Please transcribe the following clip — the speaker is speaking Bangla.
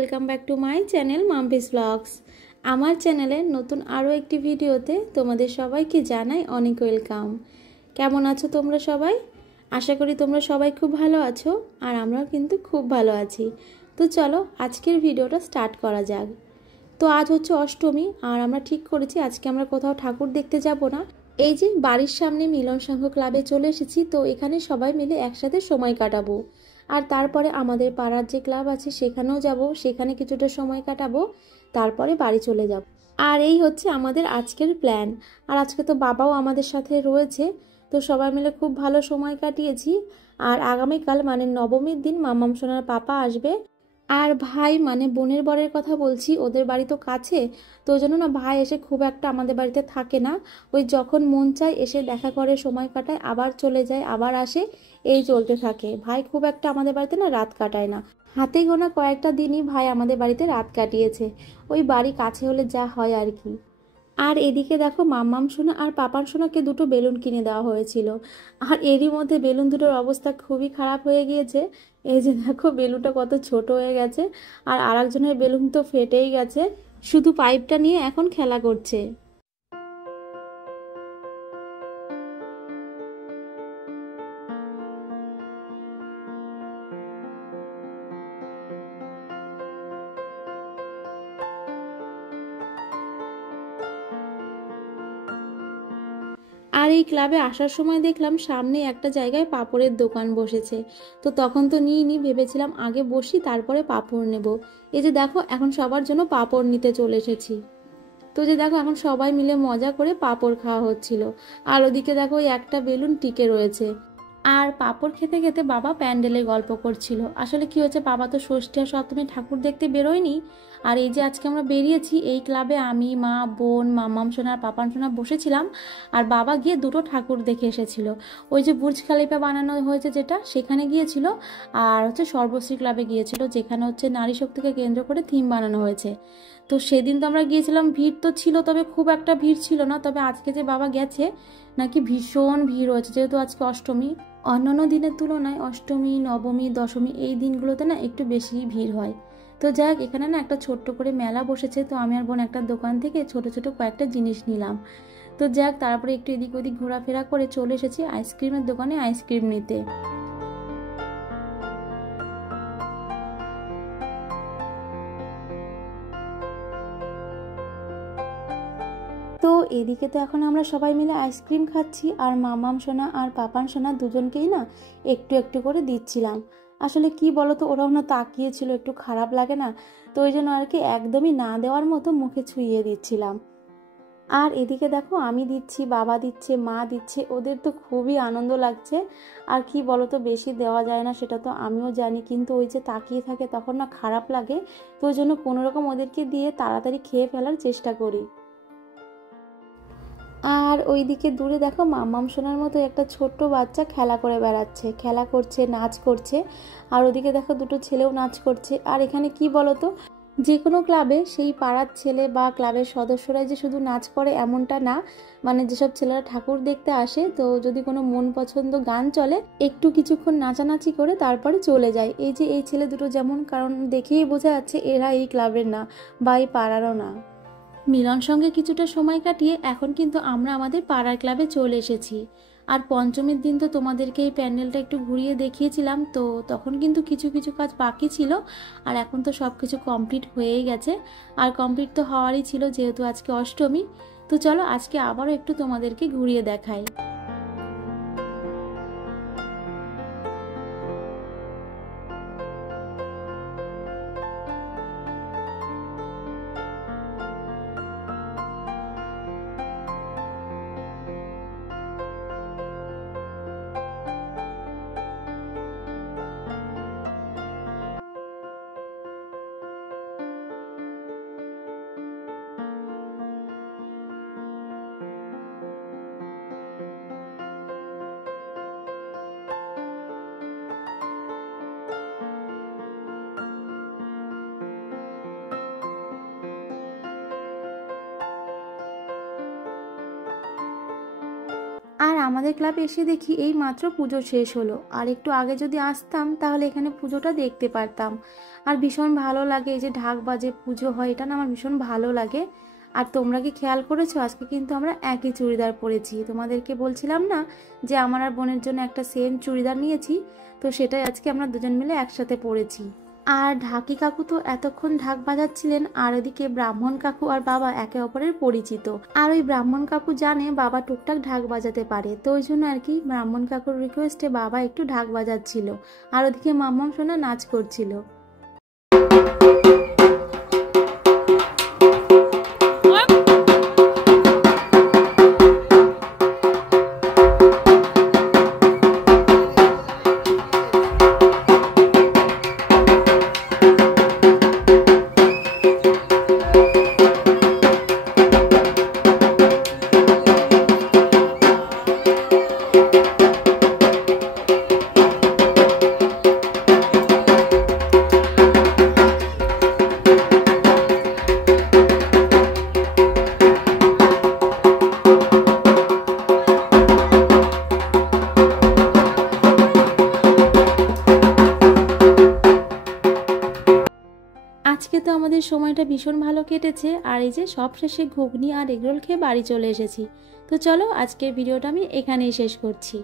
Welcome back to my channel Mumpi's blogs. আমার চ্যানেলে নতুন আরও একটি ভিডিওতে তোমাদের সবাইকে জানাই অনেক ওয়েলকাম। কেমন আছো তোমরা সবাই? আশা করি তোমরা সবাই খুব ভালো আছো, আর আমরাও কিন্তু খুব ভালো আছি। তো চলো আজকের ভিডিওটা স্টার্ট করা যাক। তো আজ হচ্ছে অষ্টমী, আর আমরা ঠিক করেছি আজকে আমরা কোথাও ঠাকুর দেখতে যাব না। এই যে বাড়ির সামনে মিলন সংঘ ক্লাবে চলে এসেছি, তো এখানে সবাই মিলে একসাথে সময় কাটাবো। আর তারপরে আমাদের পাড়ার যে ক্লাব আছে সেখানেও যাব, সেখানে কিছুটা সময় কাটাবো, তারপরে বাড়ি চলে যাব। আর এই হচ্ছে আমাদের আজকের প্ল্যান। আর আজকে তো বাবাও আমাদের সাথে রয়েছে, তো সবাই মিলে খুব ভালো সময় কাটিয়েছি। আর আগামীকাল মানে নবমীর দিন মামাম সোনার পাপা আসবে। আর ভাই মানে বোনের বরের কথা বলছি, ওদের বাড়ি তো কাছে, তো ওই জন্য না ভাই এসে খুব একটা আমাদের বাড়িতে থাকে না। ওই যখন মন চায় এসে দেখা করে, সময় কাটায়, আবার চলে যায়, আবার আসে, এই চলতে থাকে। ভাই খুব একটা আমাদের বাড়িতে না রাত কাটায় না। হাতে গোনা কয়েকটা দিনই ভাই আমাদের বাড়িতে রাত কাটিয়েছে, ওই বাড়ি কাছে হলে যা হয় আর কি। আর এদিকে দেখো মাম্মাম সোনা আর পাপান সোনাকে দুটো বেলুন কিনে দেওয়া হয়েছিল, আর এরই মধ্যে বেলুন দুটোর অবস্থা খুবই খারাপ হয়ে গিয়েছে। এই যে দেখো বেলুনটা কত ছোট হয়ে গেছে, আর আরেকজনের বেলুন তো ফেটেই গেছে, শুধু পাইপটা নিয়ে এখন খেলা করছে। আর এই ক্লাবে আসার সময় দেখলাম সামনে একটা জায়গায় পাঁপড়ের দোকান বসেছে, তো তখন তো নিইনি, ভেবেছিলাম আগে বসি তারপরে পাঁপড় নেব। এই যে দেখো এখন সবার জন্য পাঁপড় নিতে চলে এসেছি। তো যে দেখো এখন সবাই মিলে মজা করে পাঁপড় খাওয়া হচ্ছিল, আর ওদিকে দেখো ওই একটা বেলুন টিকে রয়েছে। আর পাঁপড় খেতে খেতে বাবা প্যান্ডেলে গল্প করছিল। আসলে কি হচ্ছে, বাবা তো ষষ্ঠী আর সপ্তমী ঠাকুর দেখতে বেরোয়নি। আর এই যে আজকে আমরা বেরিয়েছি, এই ক্লাবে আমি, মা, বোন, মাম্মাম সোনা আর পাপান সোনা বসেছিলাম, আর বাবা গিয়ে দুটো ঠাকুর দেখে এসেছিল। ওই যে বুর্জ খালিফা বানানো হয়েছে যেটা, সেখানে গিয়েছিল। আর হচ্ছে সর্বশ্রী ক্লাবে গিয়েছিল, যেখানে হচ্ছে নারী শক্তিকে কেন্দ্র করে থিম বানানো হয়েছে। তো সেদিন তো আমরা গিয়েছিলাম, ভিড় তো ছিল, তবে খুব একটা ভিড় ছিল না। তবে আজকে যে বাবা গেছে, নাকি ভীষণ ভিড় হয়েছে, যেহেতু আজকে অষ্টমী। অন্যান্য দিনের তুলনায় অষ্টমী, নবমী, দশমী এই দিনগুলোতে না একটু বেশি ভিড় হয়। তো যাক, এখানে না একটা ছোট্ট করে মেলা বসেছে, তো আমি আর বোন একটা দোকান থেকে ছোট ছোট কয়েকটা জিনিস নিলাম। তো যাক, তারপরে একটু এদিক ওদিক ঘোরাফেরা করে চলে এসেছি আইসক্রিমের দোকানে আইসক্রিম নিতে। তো এদিকে তো এখন আমরা সবাই মিলে আইসক্রিম খাচ্ছি, আর মামাম সোনা আর পাপান সোনা দুজনকেই না একটু একটু করে দিচ্ছিলাম। আসলে কি বলতো, ওরাও না তাকিয়েছিল, একটু খারাপ লাগে না, তো ওই জন্য আর কি একদমই না দেওয়ার মতো মুখে ছুঁয়ে দিচ্ছিলাম। আর এদিকে দেখো আমি দিচ্ছি, বাবা দিচ্ছে, মা দিচ্ছে, ওদের তো খুবই আনন্দ লাগছে। আর কি বলতো, বেশি দেওয়া যায় না সেটা তো আমিও জানি, কিন্তু ওই যে তাকিয়ে থাকে তখন না খারাপ লাগে, তো ওই জন্য কোনোরকম ওদেরকে দিয়ে তাড়াতাড়ি খেয়ে ফেলার চেষ্টা করি। আর ওইদিকে দূরে দেখো মাম্মাম সোনার মতো একটা ছোট্ট বাচ্চা খেলা করে বেড়াচ্ছে, খেলা করছে, নাচ করছে। আর ওদিকে দেখো দুটো ছেলেও নাচ করছে। আর এখানে কি বলতো, যে কোনো ক্লাবে সেই পাড়ার ছেলে বা ক্লাবের সদস্যরাই যে শুধু নাচ করে এমনটা না, মানে যেসব ছেলেরা ঠাকুর দেখতে আসে, তো যদি কোনো মন পছন্দ গান চলে, একটু কিছুক্ষণ নাচানাচি করে তারপরে চলে যায়। এই যে এই ছেলে দুটো যেমন, কারণ দেখেই বোঝা যাচ্ছে এরা এই ক্লাবের না বা এই পাড়ারও না। মিলন সঙ্গে কিছুটা সময় কাটিয়ে এখন কিন্তু আমরা আমাদের পাড়ার ক্লাবে চলে এসেছি। আর পঞ্চমীর দিন তো তোমাদেরকে এই প্যান্ডেলটা একটু ঘুরিয়ে দেখিয়েছিলাম, তো তখন কিন্তু কিছু কিছু কাজ বাকি ছিল, আর এখন তো সব কিছু কমপ্লিট হয়েই গেছে। আর কমপ্লিট তো হওয়ারই ছিল, যেহেতু আজকে অষ্টমী। তো চলো আজকে আবারও একটু তোমাদেরকে ঘুরিয়ে দেখাই। আর আমাদের ক্লাবে এসে দেখি এই মাত্র পুজো শেষ হলো। আর একটু আগে যদি আসতাম তাহলে এখানে পুজোটা দেখতে পারতাম। আর ভীষণ ভালো লাগে, এই যে ঢাক বাজে পুজো হয়, এটা না আমার ভীষণ ভালো লাগে। আর তোমরা কি খেয়াল করেছো, আজকে কিন্তু আমরা একই চুড়িদার পরেছি। তোমাদেরকে বলছিলাম না যে আমার আর বোনের জন্য একটা সেম চুড়িদার নিয়েছি, তো সেটাই আজকে আমরা দুজন মিলে একসাথে পরেছি। আর ঢাকি কাকু তো এতক্ষণ ঢাক বাজাচ্ছিলেন, আর ওদিকে ব্রাহ্মণ কাকু আর বাবা একে অপরের পরিচিত। আর ওই ব্রাহ্মণ কাকু জানে বাবা টুকটাক ঢাক বাজাতে পারে, তো ওই জন্য আর কি ব্রাহ্মণ কাকুর রিকোয়েস্টে বাবা একটু ঢাক বাজাচ্ছিল, আর ওদিকে মাম্মাম সোনা নাচ করছিল। আজকে তো আমাদের সময়টা ভীষণ ভালো কেটেছে। আর এই যে সব শেষে ঘুগনি আর এগরোল খেয়ে বাড়ি চলে এসেছি। তো চলো আজকের ভিডিওটা আমি এখানেই শেষ করছি।